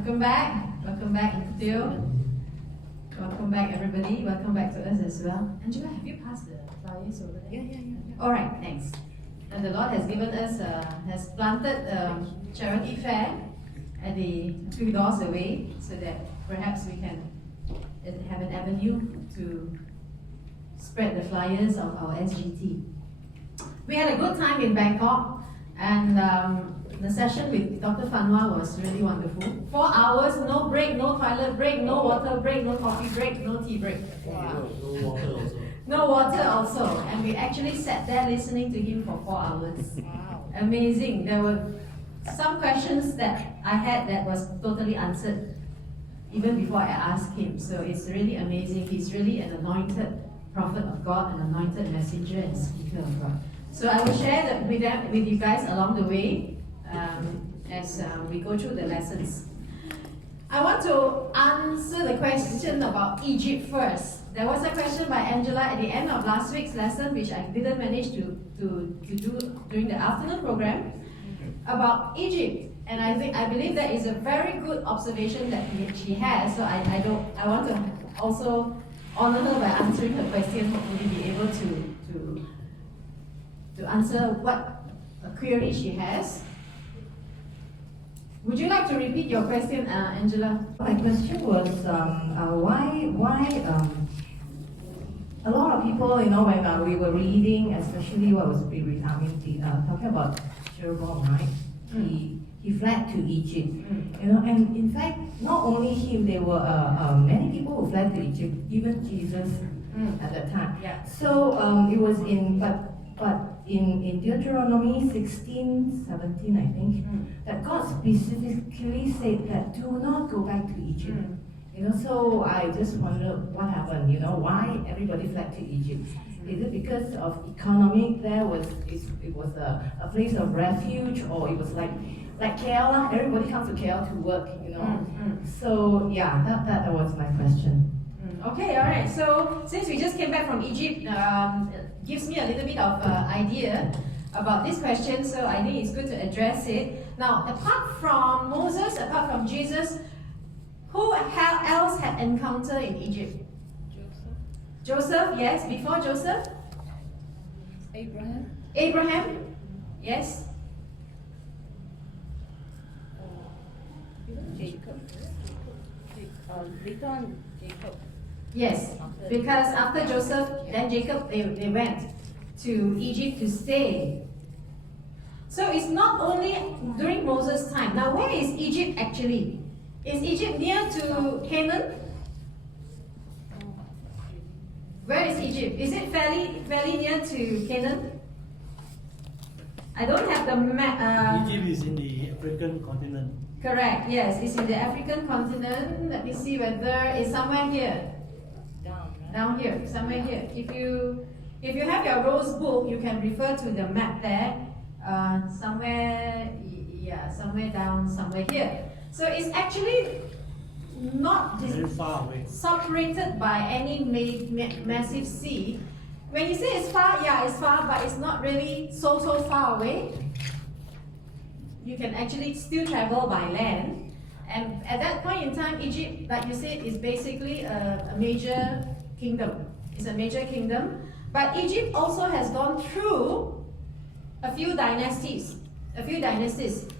Welcome back. Welcome back, Theo. Welcome back, everybody. Welcome back to us as well. Angela, have you passed the flyers over there? Yeah. All right, thanks. And the Lord has given us, has planted charity fair at the few doors away, so that perhaps we can have an avenue to spread the flyers of our SGT. We had a good time in Bangkok, and the session with Dr. Fanwa was really wonderful. 4 hours, no break, no toilet break, no water break, no coffee break, no tea break. Wow. No water also. No water also, and we actually sat there listening to him for 4 hours. Wow. Amazing. There were some questions that I had that was totally answered even before I asked him. So it's really amazing. He's really an anointed prophet of God, an anointed messenger and speaker of God. So I will share that with you guys along the way as we go through the lessons. I want to answer the question about Egypt first. There was a question by Angela at the end of last week's lesson, which I didn't manage to do during the afternoon program, about Egypt. And I believe that is a very good observation that she has. So I want to also honor her by answering her question. Hopefully, be able to answer what a query she has. Would you like to repeat your question, Angela? My question was why a lot of people, when we were reading, especially what was talking about Jeroboam, right? He fled to Egypt, and in fact, not only him, there were many people who fled to Egypt, even Jesus at that time. Yeah. So it was in Deuteronomy 16, 17, I think, that God specifically said that do not go back to Egypt. So I just wonder what happened. Why everybody fled to Egypt? Is it because of economic? It was a place of refuge, or it was like KL? Everybody comes to KL to work. So yeah, that was my question. Okay, all right. So since we just came back from Egypt, gives me a little bit of idea about this question. So I think it's good to address it. Now, apart from Moses, apart from Jesus, who else had encounter in Egypt? Joseph, yes. Before Joseph? Abraham, yes. Jacob. Later on, Jacob. Yes, because after Joseph, then Jacob, they went to Egypt to stay. So it's not only during Moses' time. Now, where is Egypt actually? Is Egypt near to Canaan? Where is Egypt? Is it fairly near to Canaan? I don't have the map. Egypt is in the African continent. Correct, yes, it's in the African continent. Let me see whether it's somewhere here. Down here, somewhere here. If you have your rose book, you can refer to the map there. Somewhere down, somewhere here. So it's actually not Very far away. separated by any massive sea. When you say it's far, yeah, it's far, but it's not really so far away. You can actually still travel by land. And at that point in time, Egypt, like you said, is basically a major kingdom. It's a major kingdom. But Egypt also has gone through a few dynasties.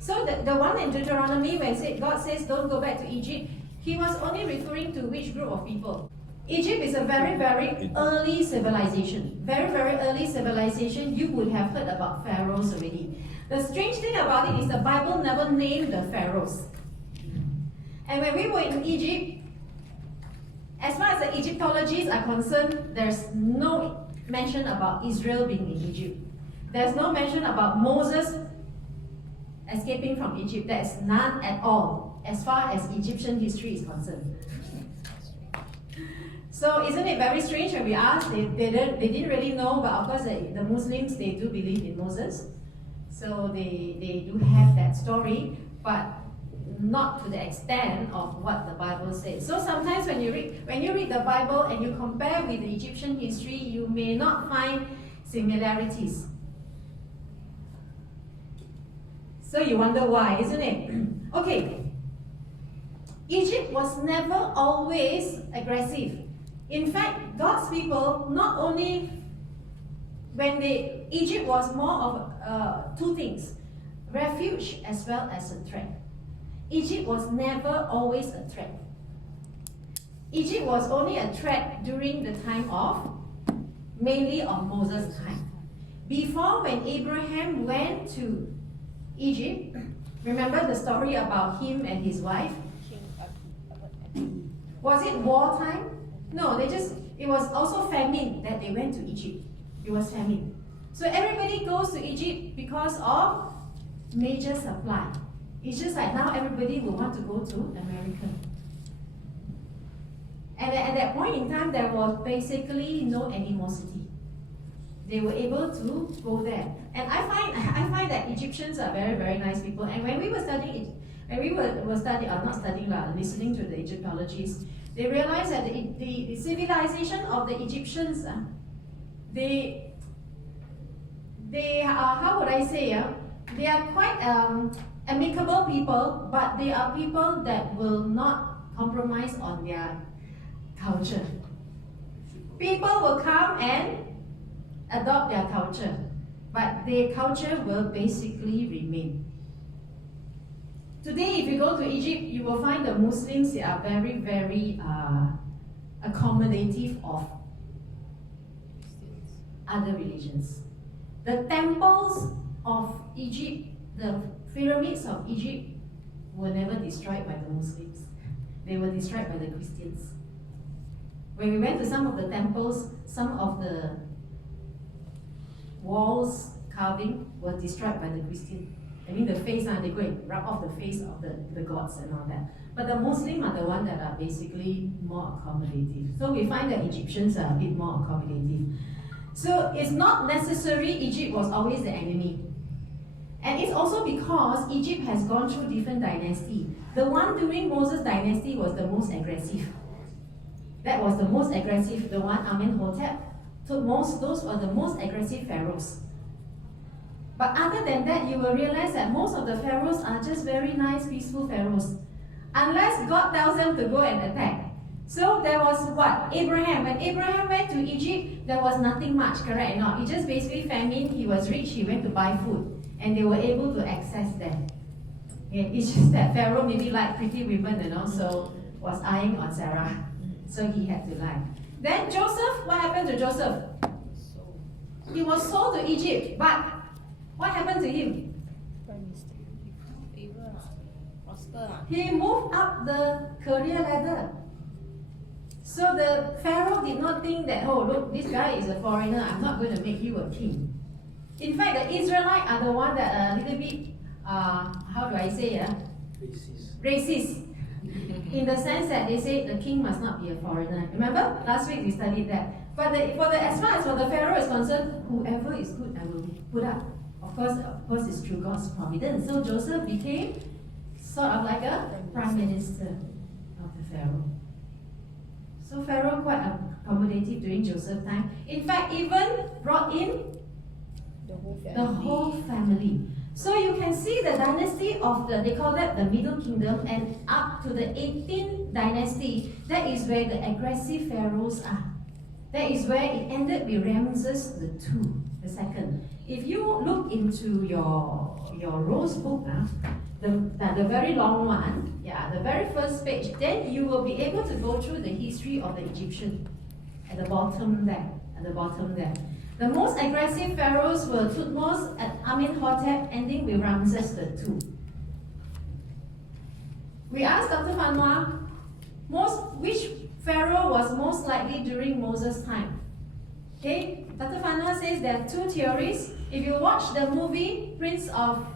So the one in Deuteronomy, when God says don't go back to Egypt, he was only referring to which group of people? Egypt is a very, very early civilization. Very, very early civilization. You would have heard about pharaohs already. The strange thing about it is the Bible never named the pharaohs. And when we were in Egypt, as far as the Egyptologists are concerned, there's no mention about Israel being in Egypt. There's no mention about Moses escaping from Egypt. There's none at all, as far as Egyptian history is concerned. So isn't it very strange when we ask? They didn't really know, but of course the Muslims, they do believe in Moses. So they do have that story, but not to the extent of what the Bible says. So sometimes when you read the Bible and you compare with the Egyptian history, you may not find similarities. So you wonder why, isn't it? Okay. Egypt was never always aggressive. In fact, God's people, not only Egypt was more of two things, refuge as well as a threat. Egypt was never always a threat. Egypt was only a threat during the time of, mainly of Moses' time. Before, when Abraham went to Egypt, remember the story about him and his wife? Was it wartime? No, it was also famine that they went to Egypt. It was famine. So everybody goes to Egypt because of major supply. It's just like now everybody will want to go to America. And at that point in time, there was basically no animosity. They were able to go there. And I find that Egyptians are very, very nice people. And when we were studying, listening to the Egyptologists, they realized that the civilization of the Egyptians, they are, how would I say, they are quite amicable people, but they are people that will not compromise on their culture. People will come and adopt their culture, but their culture will basically remain. Today, if you go to Egypt, you will find the Muslims, they are very, very accommodative of other religions. The temples of Egypt, the pyramids of Egypt, were never destroyed by the Muslims. They were destroyed by the Christians. When we went to some of the temples, some of the walls carving were destroyed by the Christians. I mean the face, they go and rub off the face of the gods and all that. But the Muslims are the ones that are basically more accommodative. So we find that Egyptians are a bit more accommodative. So it's not necessary Egypt was always the enemy. And it's also because Egypt has gone through different dynasties. The one during Moses' dynasty was the most aggressive. That was the most aggressive, the one Amenhotep. Those were the most aggressive pharaohs. But other than that, you will realize that most of the pharaohs are just very nice, peaceful pharaohs. Unless God tells them to go and attack. So there was what? Abraham. When Abraham went to Egypt, there was nothing much, correct or not? He just basically famine, he was rich, he went to buy food. And they were able to access them. It's just that Pharaoh maybe liked pretty women, so was eyeing on Sarah. So he had to lie. Then Joseph, what happened to Joseph? He was sold to Egypt, but what happened to him? He moved up the career ladder. So the Pharaoh did not think that, oh look, this guy is a foreigner, I'm not going to make you a king. In fact, the Israelites are the one that are a little bit, how do I say, racist. In the sense that they say the king must not be a foreigner. Remember? Last week we studied that. But as far as for the Pharaoh is concerned, whoever is good, I will put up. Of course, it's through God's providence. So Joseph became sort of like a prime minister of the Pharaoh. So Pharaoh quite accommodative during Joseph's time. In fact, even brought in the whole family. So you can see the dynasty of they call that the Middle Kingdom, and up to the 18th dynasty, that is where the aggressive pharaohs are. That is where it ended with Ramses the second. If you look into your Rose book, the very long one, the very first page, then you will be able to go through the history of the Egyptian at the bottom there. The most aggressive pharaohs were Thutmose and Amenhotep, ending with Ramses II. We asked Dr. Fanwa, which pharaoh was most likely during Moses' time? Okay, Dr. Fanwa says there are two theories. If you watch the movie Prince of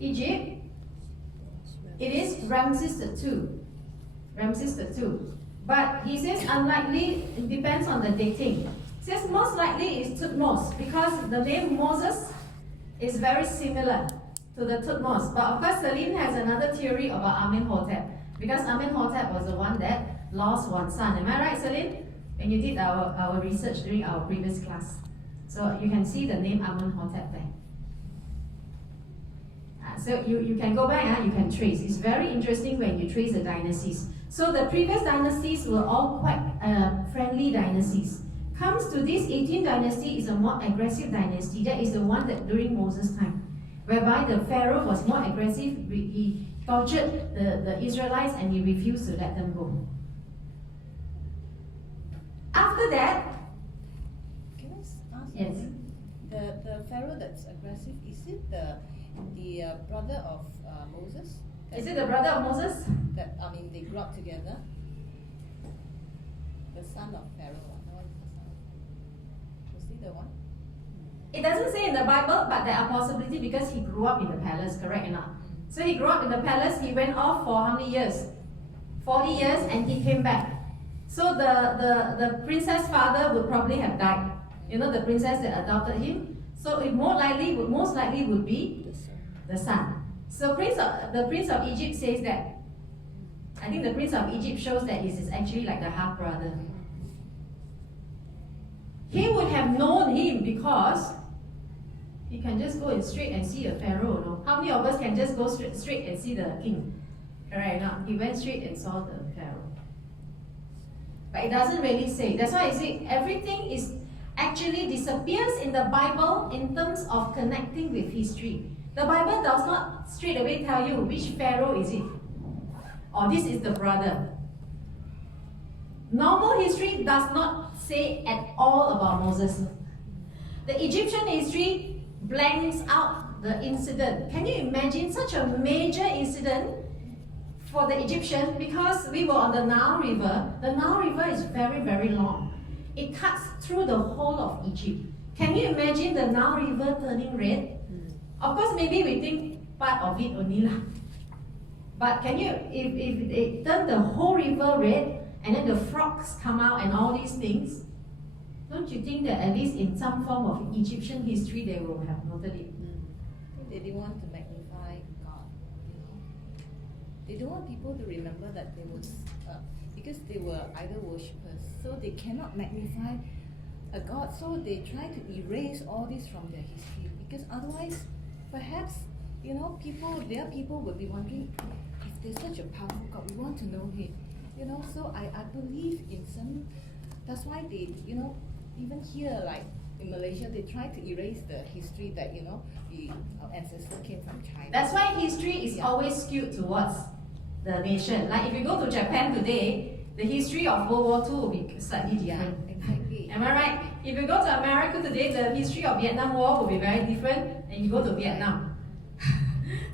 Egypt, it is Ramses II. But he says unlikely, it depends on the dating. Says most likely is Thutmose, because the name Moses is very similar to the Thutmose. But of course, Celine has another theory about Amenhotep, because Amenhotep was the one that lost one son. Am I right, Celine? When you did our research during our previous class. So you can see the name Amenhotep there. So you can go back, you can trace. It's very interesting when you trace the dynasties. So the previous dynasties were all quite friendly dynasties. Comes to this 18th dynasty is a more aggressive dynasty. That is the one that during Moses' time, whereby the Pharaoh was more aggressive. He tortured the Israelites and he refused to let them go. After that, Can I ask? yes. The Pharaoh that's aggressive, is it the brother of Moses? Is it the brother of Moses? That they grew up together. The son of Pharaoh. No, it's the son. Was he the one? It doesn't say in the Bible, but there are possibilities because he grew up in the palace, correct or not? So he grew up in the palace, he went off for how many years? 40 years, and he came back. So the princess father would probably have died. You know, the princess that adopted him. So it most likely would be the son. So the prince of Egypt says that, I think the prince of Egypt shows that he is actually like the half brother. He would have known him because he can just go straight and see a pharaoh. No? How many of us can just go straight and see the king? Correct? No? He went straight and saw the pharaoh. But it doesn't really say. That's why I say everything is actually disappears in the Bible in terms of connecting with history. The Bible does not straight away tell you which pharaoh is it, or this is the brother. Normal history does not say at all about Moses. The Egyptian history blanks out the incident. Can you imagine such a major incident for the Egyptians? Because we were on the Nile River. The Nile River is very, very long. It cuts through the whole of Egypt. Can you imagine the Nile River turning red? Of course, maybe we think part of it only lah. But can you, if they turn the whole river red and then the frogs come out and all these things, don't you think that at least in some form of Egyptian history they will have noted it? They didn't want to magnify God. They don't want people to remember that they was because they were idol worshippers, so they cannot magnify a God. So they try to erase all this from their history because otherwise, perhaps their people will be wondering if there's such a powerful God, we want to know Him. So I believe in some. That's why they even here like in Malaysia they try to erase the history that our ancestor came from China. That's why history is always skewed towards the nation. Like if you go to Japan today, the history of World War II will be slightly different. Exactly. Am I right? If you go to America today, the history of Vietnam War will be very different, and you go to Vietnam.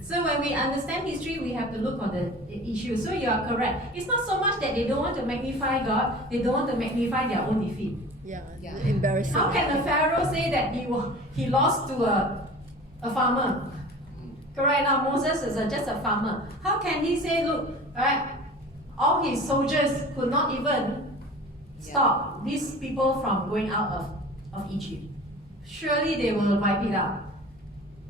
So when we understand history, we have to look on the issue. So you are correct. It's not so much that they don't want to magnify God, they don't want to magnify their own defeat. Yeah. Embarrassing. How can the Pharaoh say that he lost to a farmer? Correct now, Moses is just a farmer. How can he say, look, right, all his soldiers could not even stop these people from going out of Egypt? Surely they will wipe it out.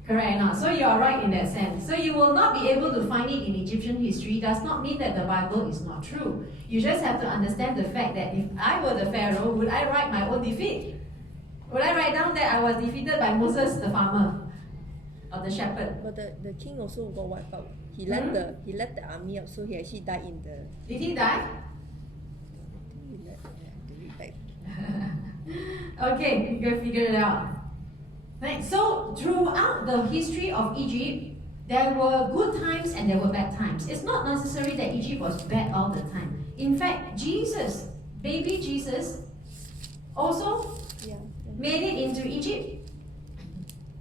Correct now. So you are right in that sense. So you will not be able to find it in Egyptian history. Does not mean that the Bible is not true. You just have to understand the fact that if I were the Pharaoh, would I write my own defeat? Would I write down that I was defeated by Moses the farmer or the shepherd? But the king also got wiped out. He let the army up, so he actually died in the. Did he die? He died. Okay, you can figure it out. Right. So throughout the history of Egypt, there were good times and there were bad times. It's not necessary that Egypt was bad all the time. In fact, Jesus, baby Jesus, also made it into Egypt.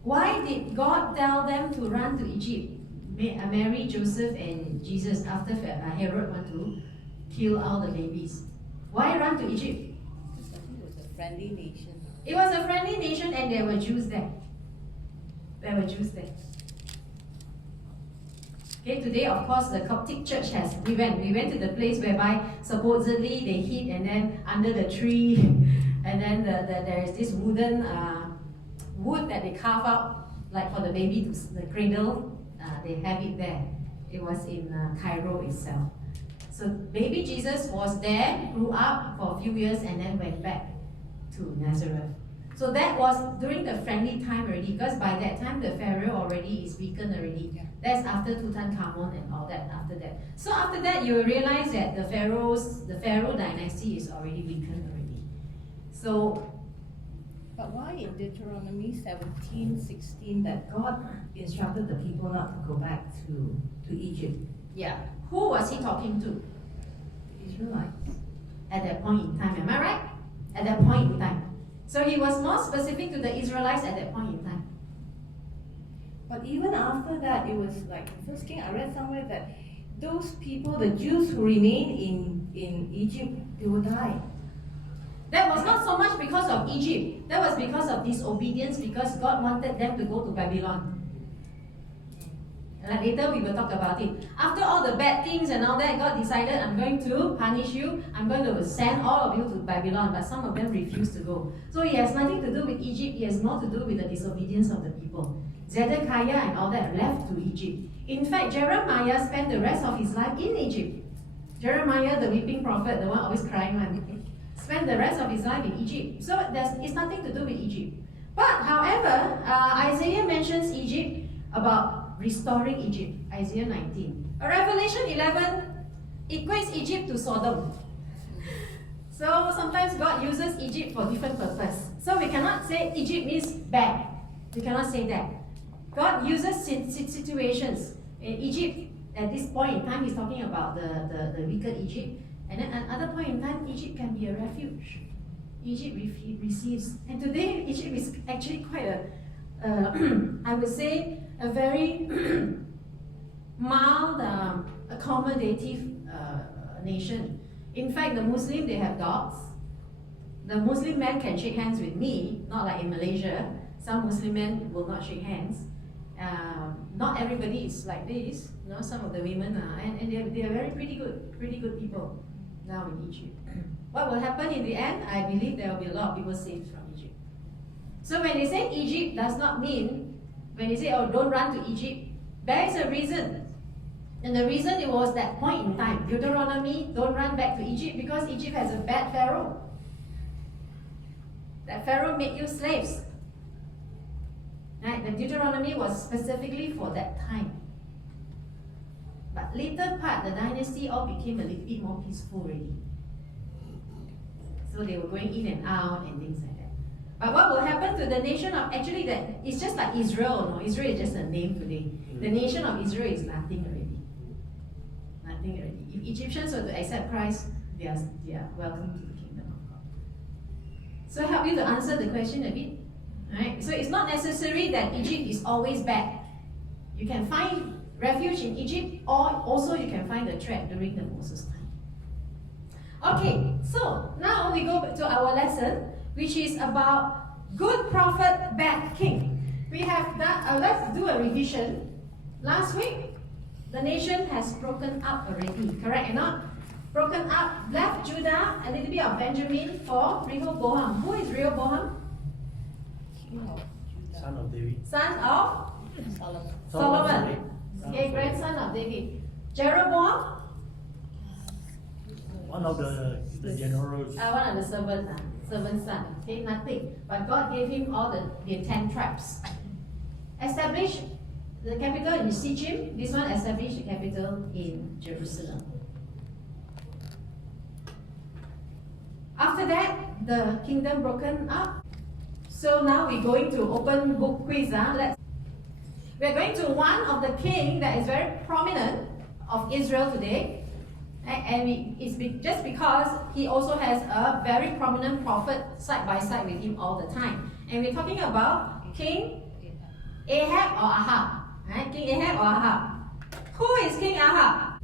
Why did God tell them to run to Egypt? Mary, Joseph, and Jesus after Herod wanted to kill all the babies. Why run to Egypt? Because it was a friendly nation. It was a friendly nation and there were Jews there. Okay, today of course the Coptic church we went to the place whereby supposedly they hid and then under the tree and then there is this wood that they carve out like for the baby the cradle, they have it there. It was in Cairo itself. So baby Jesus was there, grew up for a few years and then went back to Nazareth. So that was during the friendly time already, because by that time the Pharaoh already is weakened already. That's after Tutankhamun and all that. After that, so after that, you will realize that the Pharaoh dynasty is already weakened already. So But why in Deuteronomy 17:16 that God instructed the people not to go back to Egypt. yeah, who was he talking to The Israelites. at that point in time? Am I right? At that point in time. So he was more specific to the Israelites at that point in time. But even after that, it was like First King. I read somewhere that those people, the Jews who remain in Egypt, they will die. That was not so much because of Egypt. That was because of disobedience, because God wanted them to go to Babylon. And later we will talk about it. After all the bad things and all that, God decided, I'm going to punish you. I'm going to send all of you to Babylon. But some of them refused to go. So it has nothing to do with Egypt. It has more to do with the disobedience of the people. Zedekiah and all that left to Egypt. In fact, Jeremiah spent the rest of his life in Egypt. Jeremiah, the weeping prophet, the one always crying one, spent the rest of his life in Egypt. So it's nothing to do with Egypt. But however, Isaiah mentions Egypt about restoring Egypt. Isaiah 19. Revelation 11 equates Egypt to Sodom. So sometimes God uses Egypt for different purpose. So we cannot say Egypt means bad. We cannot say that. God uses situations. In Egypt, at this point in time, he's talking about the wicked Egypt. And then at another point in time, Egypt can be a refuge. Egypt receives. And today, Egypt is actually quite I would say, a very mild, accommodative nation. In fact, the Muslim, they have dogs. The Muslim men can shake hands with me, not like in Malaysia. Some Muslim men will not shake hands. Not everybody is like this. You know, some of the women are, and they are very pretty good people now in Egypt. What will happen in the end? I believe there will be a lot of people saved from Egypt. So when they say Egypt does not mean, when they say, oh, don't run to Egypt, there is a reason. And the reason it was that point in time. Deuteronomy, don't run back to Egypt because Egypt has a bad Pharaoh. That Pharaoh made you slaves. Right? The Deuteronomy was specifically for that time. But later part, the dynasty all became a little bit more peaceful already. So they were going in and out and things like that. But what will happen to the nation of, actually that, it's just like Israel, no? Israel is just a name today. The nation of Israel is nothing already. Nothing already. If Egyptians were to accept Christ, they are welcome to the kingdom of God. So I help you to answer the question a bit. Right? So it's not necessary that Egypt is always bad. You can find refuge in Egypt, or also you can find the threat during the Moses time. Okay, so now we go to our lesson, which is about good prophet, bad king. We have done, let's do a revision. Last week, the nation has broken up already, correct or not? Broken up, left Judah, a little bit of Benjamin for Rehoboam. Who is Rehoboam? Son of David. Son of Solomon. Okay, grandson of David. Jeroboam, One of the generals. one of the servant's son. Okay, nothing. But God gave him all the 10 tribes. Established the capital in Shechem. This one established the capital in Jerusalem. After that, the kingdom broken up. So now we're going to open book quiz. We're going to one of the king that is very prominent of Israel today. And it's just because he also has a very prominent prophet side by side with him all the time. And we're talking about King Ahab or Ahab. Right? King Ahab or Ahab. Who is King Ahab?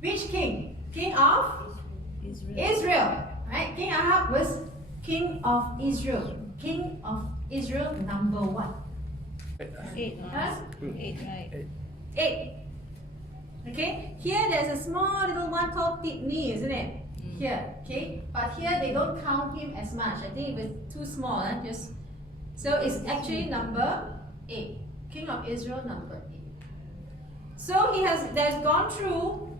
Which king? King of Israel. Right? King Ahab was king of Israel. King of Israel number what? 8. Huh? 8, right? 8. Okay, here there's a small little one called Tibni, isn't it? Here, okay, but here they don't count him as much. I think it was too small. So it's actually number 8. King of Israel number 8. So there's gone through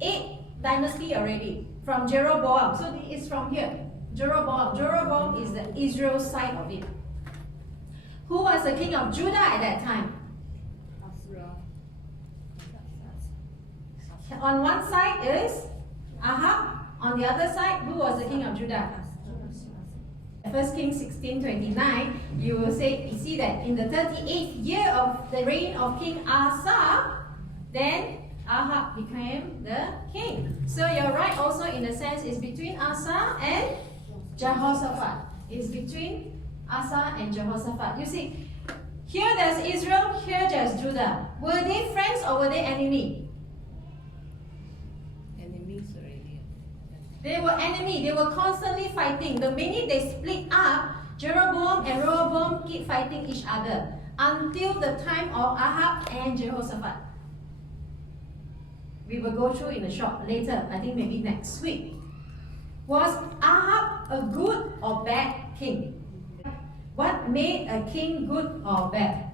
8 dynasty already from Jeroboam. So it's from here. Jeroboam is the Israel side of it. Who was the king of Judah at that time? On one side is Ahab. On the other side, who was the king of Judah? 1 Kings 16:29, you will see that in the 38th year of the reign of King Asa, then Ahab became the king. So you're right also in the sense it's between Asa and Jehoshaphat. It's between Asa and Jehoshaphat. You see, here there's Israel, here there's Judah. Were they friends or were they enemies? Enemies already. They were enemy. They were constantly fighting. The minute they split up, Jeroboam and Rehoboam keep fighting each other until the time of Ahab and Jehoshaphat. We will go through in a short later, I think maybe next week. Was Ahab a good or bad king? What made a king good or bad?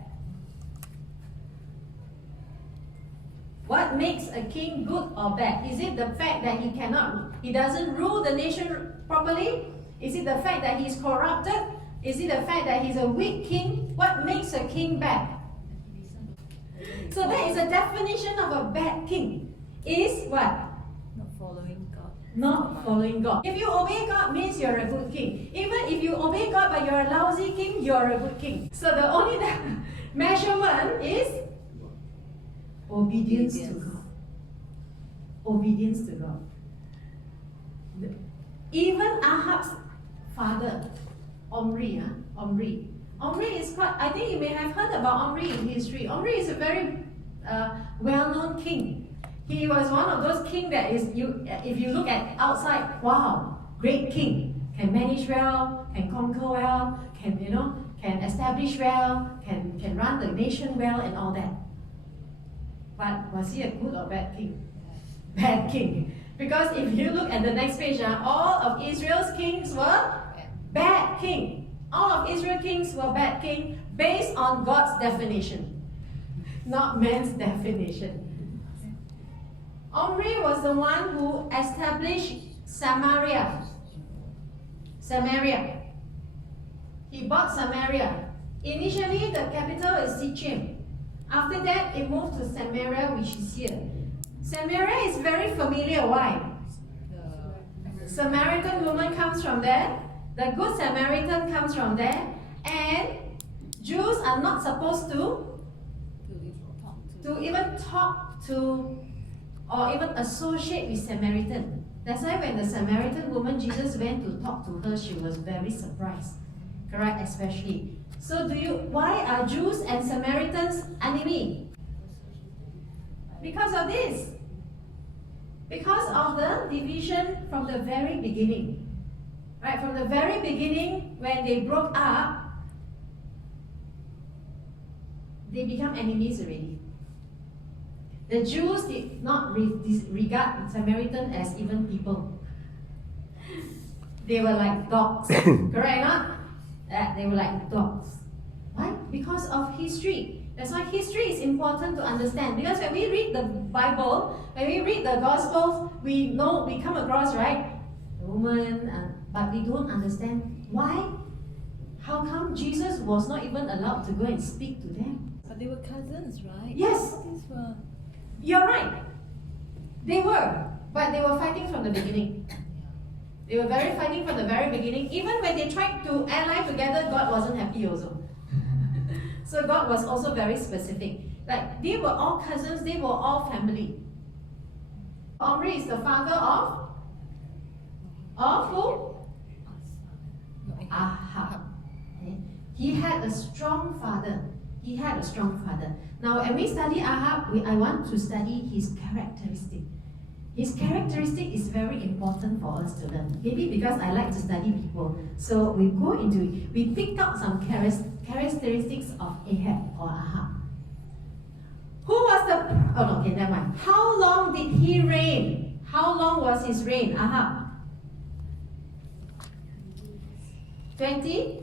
What makes a king good or bad? Is it the fact that he doesn't rule the nation properly? Is it the fact that he's corrupted? Is it the fact that he's a weak king? What makes a king bad? So that is a definition of a bad king. Is what? Not following God. Not following God. If you obey God means you're a good king. Even if you obey God but you're a lousy king, you're a good king. So the only measurement is obedience to God. Obedience to God. Even Ahab's father, Omri is quite, I think you may have heard about Omri in history. Omri is a very well-known king. He was one of those kings that is, if you look at outside, wow, great king, can manage well, can conquer well, can establish well, can run the nation well and all that. But was he a good or bad king? Bad king. Because if you look at the next page, all of Israel's kings were bad king. All of Israel's kings were bad king based on God's definition, not man's definition. Omri was the one who established Samaria. He bought Samaria. Initially, the capital is Sichem. After that, it moved to Samaria, which is here. Samaria is very familiar. Why? Samaritan woman comes from there. The good Samaritan comes from there. And Jews are not supposed to even talk to or even associate with Samaritan. That's why when the Samaritan woman, Jesus went to talk to her, she was very surprised. Correct? Especially. So why are Jews and Samaritans enemy? Because of this. Because of the division from the very beginning. Right? From the very beginning, when they broke up, they become enemies already. The Jews did not regard Samaritan as even people. They were like dogs. Correct, not? They were like dogs. Why? Because of history. That's why history is important to understand. Because when we read the Bible, when we read the Gospels, we come across, right, the woman, but we don't understand why. How come Jesus was not even allowed to go and speak to them? But they were cousins, right? Yes. These were. You're right. They were, but they were fighting from the beginning. They were fighting from the very beginning. Even when they tried to ally together, God wasn't happy also. So God was also very specific. Like, they were all cousins, they were all family. Omri is the father of who? Ahab. Okay. He had a strong father. Now, when we study Ahab, I want to study his characteristic. His characteristic is very important for us to learn. Maybe because I like to study people. So we go into it. We picked out some characteristics of Ahab or Ahab. Who was the... Oh, no, okay, never mind. How long did he reign? How long was his reign, Ahab? 20?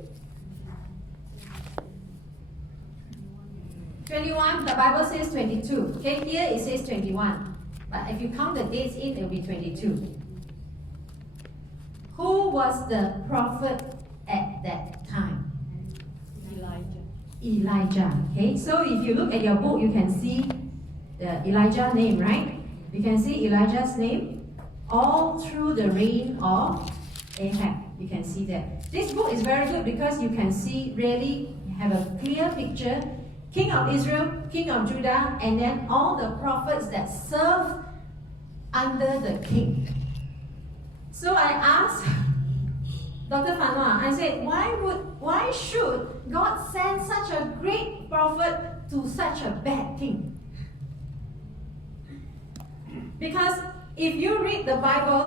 21, the Bible says 22. Okay, here it says 21. But if you count the dates in, it will be 22. Who was the prophet at that time? Elijah. Okay, so if you look at your book, you can see the Elijah name, right? You can see Elijah's name all through the reign of Ahab. You can see that. This book is very good because you can see really have a clear picture. King of Israel, king of Judah, and then all the prophets that served under the king. So I asked Dr. Fanwa, I said, why should God send such a great prophet to such a bad king? Because if you read the Bible,